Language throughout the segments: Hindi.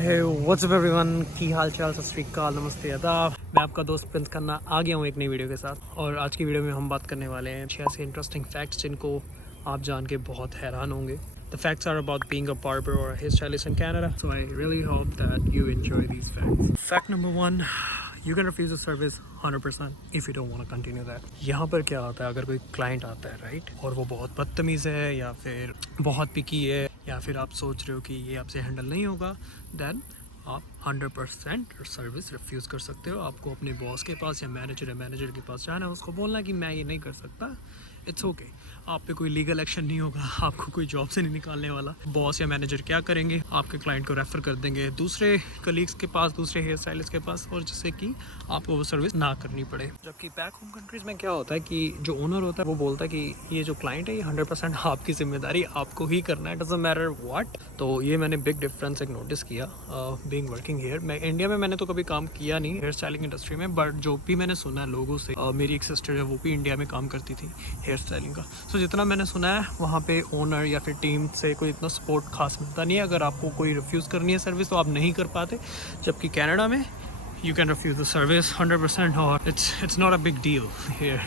व्हाट्स अप एवरीवन, की हाल चाल, सत श्री अकाल, नमस्ते, आदाब। मैं आपका दोस्त प्रिंस खन्ना आ गया हूँ एक नई वीडियो के साथ। और आज की वीडियो में हम बात करने वाले हैं कुछ ऐसे इंटरेस्टिंग फैक्ट्स जिनको आप जान के बहुत हैरान होंगे। The facts are about being a barber और hair stylist in Canada, so I really hope that you enjoy these facts. Fact number 1, you can refuse the service 100% if you don't want to continue that. यहाँ पर क्या होता है, अगर कोई क्लाइंट आता है राइट, और वो बहुत बदतमीज़ है या फिर बहुत पिकी है या फिर आप सोच रहे हो कि ये आपसे हैंडल नहीं होगा, देन आप 100% सर्विस रिफ्यूज़ कर सकते हो। आपको अपने बॉस के पास या मैनेजर के पास जाना है, उसको बोलना कि मैं ये नहीं कर सकता, इट्स ओके। आप पे कोई लीगल एक्शन नहीं होगा, आपको कोई जॉब से नहीं निकालने वाला। बॉस या मैनेजर क्या करेंगे, आपके क्लाइंट को रेफ़र कर देंगे दूसरे कलीग्स के पास, दूसरे हेयर स्टाइलिस्ट के पास, और जिससे कि आपको वो सर्विस ना करनी पड़े। जबकि बैक होम कंट्रीज़ में क्या होता है कि जो ओनर होता है वो बोलता है कि ये जो क्लाइंट है ये 100% आपकी जिम्मेदारी, आपको ही करना है, डजंट मैटर व्हाट। तो ये मैंने बिग डिफरेंस एक नोटिस किया बीइंग वर्किंग हेयर। मैं इंडिया में मैंने तो कभी काम किया नहीं हेयर स्टाइलिंग इंडस्ट्री में, बट जो भी मैंने सुना है लोगों से, मेरी एक सिस्टर है वो भी इंडिया में काम करती थी हेयर स्टाइलिंग का। सो जितना मैंने सुना है वहाँ पे ओनर या फिर टीम से कोई इतना सपोर्ट खास मिलता नहीं है। अगर आपको कोई रिफ्यूज़ करनी है सर्विस तो आप नहीं कर पाते, जबकि कनाडा में you can refuse the service 100% और it's not a big deal here.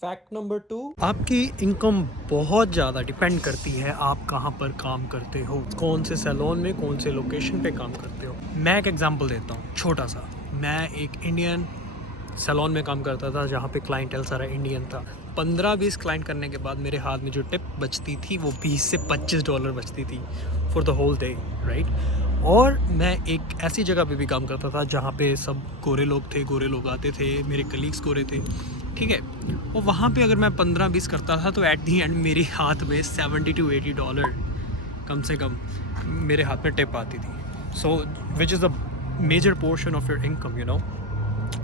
Fact number 2, आपकी इनकम बहुत ज़्यादा डिपेंड करती है आप कहाँ पर काम करते हो, कौन से सैलून में, कौन से लोकेशन पे काम करते हो। मैं एक एग्जांपल देता हूँ छोटा सा। मैं एक इंडियन सैलून में काम करता था जहाँ पे क्लाइंटेल सारा इंडियन था। 15-20 क्लाइंट करने के बाद मेरे हाथ में जो टिप बचती थी वो $20 से $25 बचती थी for the whole day, right. और मैं एक ऐसी जगह पे भी काम करता था जहाँ पे सब गोरे लोग थे, गोरे लोग आते थे, मेरे कलीग्स गोरे थे, ठीक है। और वहाँ पे अगर मैं 15-20 करता था तो एट दी एंड मेरे हाथ में $70 to $80 कम से कम मेरे हाथ में टिप आती थी। So which is a major portion of your income, you know.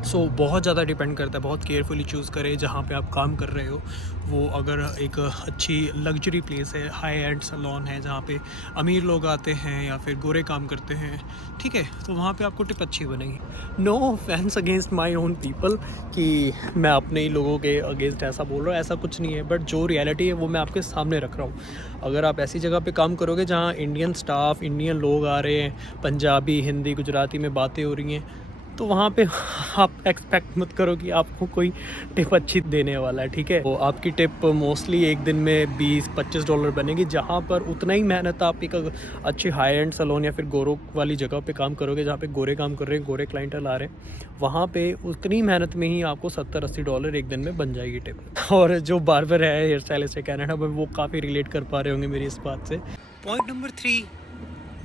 सो बहुत ज़्यादा डिपेंड करता है, बहुत केयरफुली चूज़ करें जहाँ पे आप काम कर रहे हो। वो अगर एक अच्छी लग्जरी प्लेस है, हाई एंड सैलून है जहाँ पे अमीर लोग आते हैं या फिर गोरे काम करते हैं, ठीक है, तो वहाँ पे आपको टिप अच्छी बनेगी। No offence against my own people कि मैं अपने ही लोगों के अगेंस्ट ऐसा बोल रहा हूँ, ऐसा कुछ नहीं है, बट जो रियलिटी है वो मैं आपके सामने रख रहा हूँ। अगर आप ऐसी जगह पे काम करोगे जहाँ इंडियन स्टाफ, इंडियन लोग आ रहे हैं, पंजाबी, हिंदी, गुजराती में बातें हो रही हैं, तो वहाँ पे आप एक्सपेक्ट मत करो कि आपको कोई टिप अच्छी देने वाला है, ठीक है। तो आपकी टिप मोस्टली एक दिन में $20-25 बनेगी, जहाँ पर उतना ही मेहनत आप एक अच्छी हाई एंड सैलून या फिर गोरों वाली जगह पे काम करोगे जहाँ पे गोरे काम कर रहे हैं, गोरे क्लाइंटल आ रहे हैं, वहाँ पे उतनी मेहनत में ही आपको $70-80 एक दिन में बन जाएगी टिप। और जो बार्बर है, हेयर स्टाइलिस्ट है कनाडा में, वो काफ़ी रिलेट कर पा रहे होंगे मेरी इस बात से। Point number 3,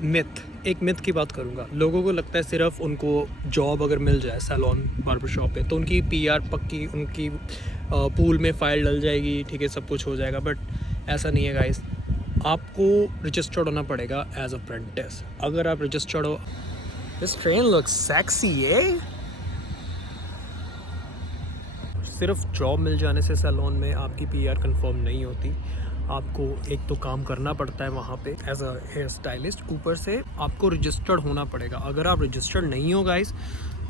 myth. एक मिथ की बात करूँगा। लोगों को लगता है सिर्फ उनको जॉब अगर मिल जाए सैलून बार्बर शॉप पे तो उनकी पीआर पक्की, उनकी पूल में फ़ाइल डल जाएगी, ठीक है, सब कुछ हो जाएगा। बट ऐसा नहीं है गाइस, आपको रजिस्टर्ड होना पड़ेगा एज अप्रेंटिस। अगर आप रजिस्टर्ड हो, दिस ट्रेन लुक्स सेक्सी है। सिर्फ जॉब मिल जाने से सैलून में आपकी पीआर कंफर्म नहीं होती। आपको एक तो काम करना पड़ता है वहाँ पे एज अ हेयर स्टाइलिस्ट, ऊपर से आपको रजिस्टर्ड होना पड़ेगा। अगर आप रजिस्टर्ड नहीं हो गाइस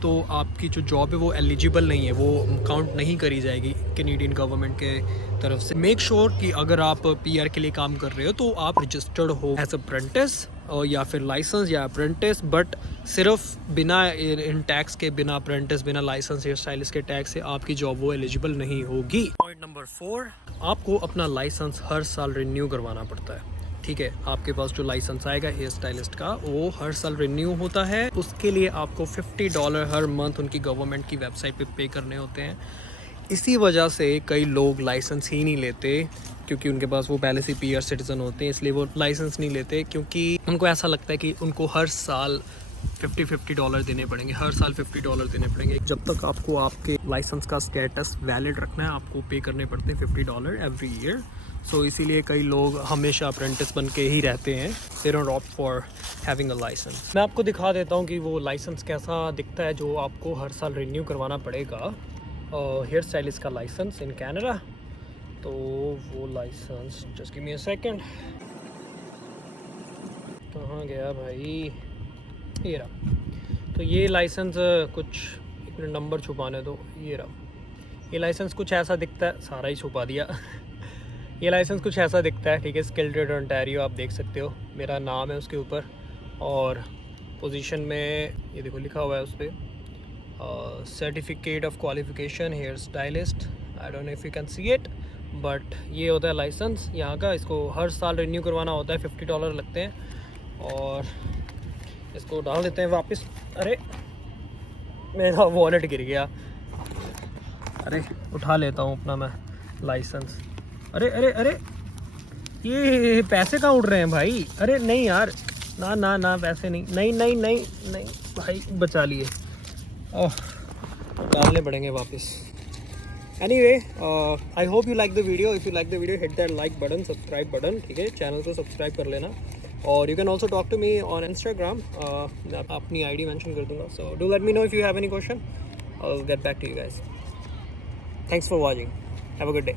तो आपकी जो जॉब है वो एलिजिबल नहीं है, वो काउंट नहीं करी जाएगी कैनेडियन गवर्नमेंट के तरफ से। मेक श्योर कि अगर आप पीआर के लिए काम कर रहे हो तो आप रजिस्टर्ड हो एज अप्रेंटिस या फिर लाइसेंस या अप्रेंटिस, बट सिर्फ बिना इन टैक्स के, बिना अप्रेंटिस, बिना लाइसेंस हेयर स्टाइलिस्ट के टैक्स से आपकी जॉब वो एलिजिबल नहीं होगी। पॉइंट नंबर 4, आपको अपना लाइसेंस हर साल रिन्यू करवाना पड़ता है, ठीक है। आपके पास जो लाइसेंस आएगा हेयर स्टाइलिस्ट का वो हर साल रिन्यू होता है। उसके लिए आपको $50 हर मंथ उनकी गवर्नमेंट की वेबसाइट पे करने होते हैं। इसी वजह से कई लोग लाइसेंस ही नहीं लेते, क्योंकि उनके पास वो पहले से पीआर सिटीज़न होते हैं, इसलिए वो लाइसेंस नहीं लेते, क्योंकि उनको ऐसा लगता है कि उनको हर साल $50 देने पड़ेंगे, हर साल $50 देने पड़ेंगे। जब तक आपको आपके लाइसेंस का स्टेटस वैलिड रखना है आपको पे करने पड़ते हैं $50 एवरी ईयर। सो इसीलिए कई लोग हमेशा अप्रेंटिस बन के ही रहते हैं, they don't opt for having a licence. मैं आपको दिखा देता हूँ कि वो लाइसेंस कैसा दिखता है जो आपको हर साल रिन्यू करवाना पड़ेगा, हेयर स्टाइलिस्ट का लाइसेंस इन कैनेडा। तो वो licence, just give me a second, कहाँ गया भाई, ये रहा। तो ये लाइसेंस कुछ, एक मिनट नंबर छुपाने दो, ये रहा। ये लाइसेंस कुछ ऐसा दिखता है, सारा ही छुपा दिया ये लाइसेंस कुछ ऐसा दिखता है, ठीक है। स्किल ट्रेड ओंटारियो आप देख सकते हो, मेरा नाम है उसके ऊपर, और पोजीशन में ये देखो लिखा हुआ है उस पर certificate of qualification hair stylist. I don't know if you can see it, but ये होता है लाइसेंस यहाँ का। इसको हर साल रिन्यू करवाना होता है, $50 लगते हैं। और इसको डाल देते हैं वापस। अरे मेरा वॉलेट गिर गया। अरे उठा लेता हूँ अपना मैं लाइसेंस। अरे अरे अरे ये पैसे कहाँ उड़ रहे हैं भाई? अरे नहीं यार, ना ना ना पैसे नहीं, नहीं नहीं नहीं नहीं भाई, बचा लिए। ओह, डालने पड़ेंगे वापस। Anyway, I hope you like the video. If you like the video hit that like button, subscribe button, ठीक है? चैनल को सब्सक्राइब कर लेना। और you can also talk to me on Instagram. मैं अपनी ID मेंशन कर दूँगा। So do let me know if you have any question, I will get back to you guys. Thanks for watching, have a good day.